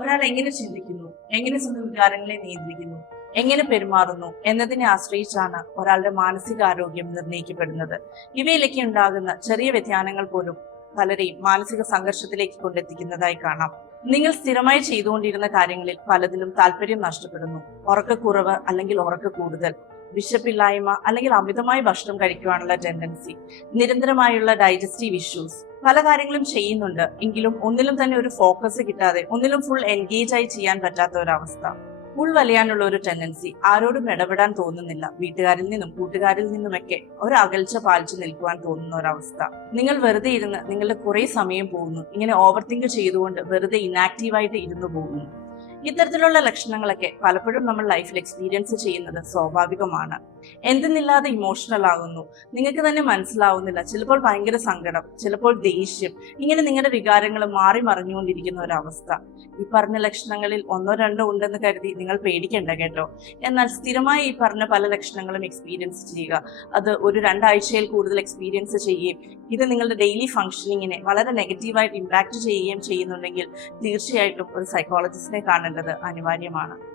ഒരാൾ എങ്ങനെ ചിന്തിക്കുന്നു, എങ്ങനെ സ്വന്തം വികാരങ്ങളെ നിയന്ത്രിക്കുന്നു, എങ്ങനെ പെരുമാറുന്നു എന്നതിനെ ആശ്രയിച്ചാണ് ഒരാളുടെ മാനസികാരോഗ്യം നിർണ്ണയിക്കപ്പെടുന്നത്. ഇവയിലേക്ക് ഉണ്ടാകുന്ന ചെറിയ വ്യതിയാനങ്ങൾ പോലും പലരെയും മാനസിക സംഘർഷത്തിലേക്ക് കൊണ്ടെത്തിക്കുന്നതായി കാണാം. നിങ്ങൾ സ്ഥിരമായി ചെയ്തുകൊണ്ടിരുന്ന കാര്യങ്ങളിൽ പലതിലും താല്പര്യം നഷ്ടപ്പെടുന്നു. ഉറക്കക്കുറവ് അല്ലെങ്കിൽ ഉറക്ക കൂടുതൽ, വിശപ്പില്ലായ്മ അല്ലെങ്കിൽ അമിതമായി ഭക്ഷണം കഴിക്കുവാനുള്ള ടെൻഡൻസി, നിരന്തരമായുള്ള ഡൈജസ്റ്റീവ് ഇഷ്യൂസ്. പല കാര്യങ്ങളും ചെയ്യുന്നുണ്ട് എങ്കിലും ഒന്നിലും തന്നെ ഒരു ഫോക്കസ് കിട്ടാതെ, ഒന്നിലും ഫുൾ എൻഗേജ് ആയി ചെയ്യാൻ പറ്റാത്ത ഒരവസ്ഥ. ഉൾവലിയാനുള്ള ഒരു ടെൻഡൻസി, ആരോടും ഇടപെടാൻ തോന്നുന്നില്ല, വീട്ടുകാരിൽ നിന്നും കൂട്ടുകാരിൽ നിന്നുമൊക്കെ ഒരു അകൽച്ച പാലിച്ചു നിൽക്കുവാൻ തോന്നുന്ന ഒരവസ്ഥ. നിങ്ങൾ വെറുതെ ഇരുന്ന് നിങ്ങളുടെ കുറെ സമയം പോകുന്നു, ഇങ്ങനെ ഓവർ തിങ്ക് ചെയ്തുകൊണ്ട് വെറുതെ ഇനാക്റ്റീവായിട്ട് ഇരുന്നു പോകുന്നു. ഇത്തരത്തിലുള്ള ലക്ഷണങ്ങളൊക്കെ പലപ്പോഴും നമ്മൾ ലൈഫിൽ എക്സ്പീരിയൻസ് ചെയ്യുന്നത് സ്വാഭാവികമാണ്. എന്തെന്നില്ലാതെ ഇമോഷണൽ ആകുന്നു, നിങ്ങൾക്ക് തന്നെ മനസ്സിലാവുന്നില്ല. ചിലപ്പോൾ ഭയങ്കര സങ്കടം, ചിലപ്പോൾ ദേഷ്യം, ഇങ്ങനെ നിങ്ങളുടെ വികാരങ്ങൾ മാറി മറിഞ്ഞുകൊണ്ടിരിക്കുന്ന ഒരവസ്ഥ. ഈ പറഞ്ഞ ലക്ഷണങ്ങളിൽ ഒന്നോ രണ്ടോ ഉണ്ടെന്ന് കരുതി നിങ്ങൾ പേടിക്കേണ്ട കേട്ടോ. എന്നാൽ സ്ഥിരമായി ഈ പറഞ്ഞ പല ലക്ഷണങ്ങളും എക്സ്പീരിയൻസ് ചെയ്യുക, അത് ഒരു 2 ആഴ്ചയിൽ കൂടുതൽ എക്സ്പീരിയൻസ് ചെയ്യുകയും ഇത് നിങ്ങളുടെ ഡെയിലി ഫംഗ്ഷനിങ്ങിനെ വളരെ നെഗറ്റീവായിട്ട് ഇമ്പാക്ട് ചെയ്യുകയും ചെയ്യുന്നുണ്ടെങ്കിൽ തീർച്ചയായിട്ടും ഒരു സൈക്കോളജിസ്റ്റിനെ കാണേണ്ടത് അനിവാര്യമാണ്.